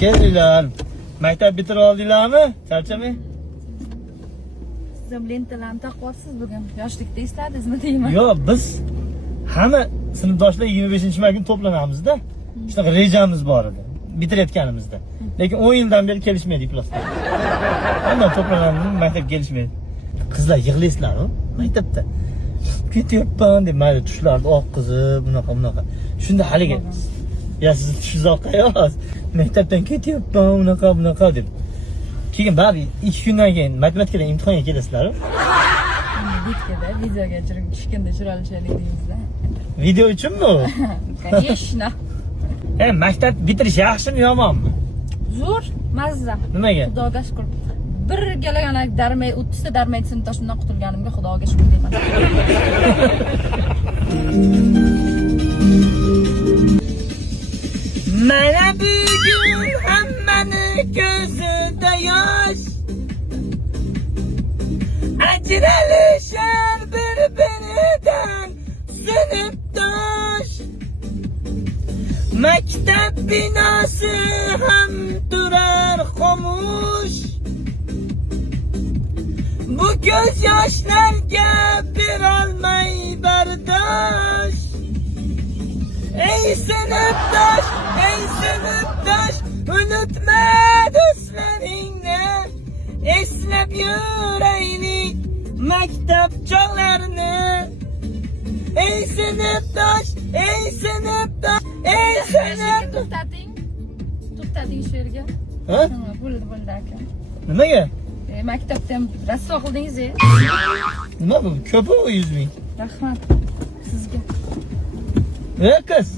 Kelinglar. Maktab bitirib oldinglarmi? Charchamay? Siz ham lentalarni taqvosiz bugun. Yoshlikda esladingizmi deyman. Yo'q, biz hamma sinfdoshlar 25-may kuni to'planamizda. Shunaqa rejamiz bor edi. Bitirayotganimizda. Lekin 10 yildan beri kelishmaydik klassda. Hamma to'planamiz, maktabga kelishmaydi. Qizlar yig'laysizlarmi maktabda? Ketyapman deb mayli tushlarni oqqizib, bunaqa. Shunda haliga ya siz tushingiz oqqayapsiz. Maktabdan ketyapman, bunaqa deb. Keyin baribir 2 kundan keyin matematikadan imtihonga kelasizlar. Bitkada videoga tushganda chiroyli deymizda. Video uchunmi? Конечно. Maktab bitirish yaxshimi, yomonmi? Zo'r, mazza. Nimaga? Xudoga shukr. Bir galagana darmay 30 ta darmay sinfdoshimdan qutulganimga Xudoga shukr deyman. Mana bugun hammani ko'zida yosh. Ajralishar bir-biridan sinfdosh. Maktab binosi ham turar xomush. Bu ko'z yoshlarga berolmay bardosh. Ey sinfdosh, unutma do'stlaringni. Eslab yuraylik maktab chog'larini. Ey sinfdosh. To'xtating shu yerga. Ha? Bo'ldi aka. Nimaga? Maktabdan rasvo qildingiz-ku. Nima bu? Ko'p 100 ming. Rahmat sizga. Qiz.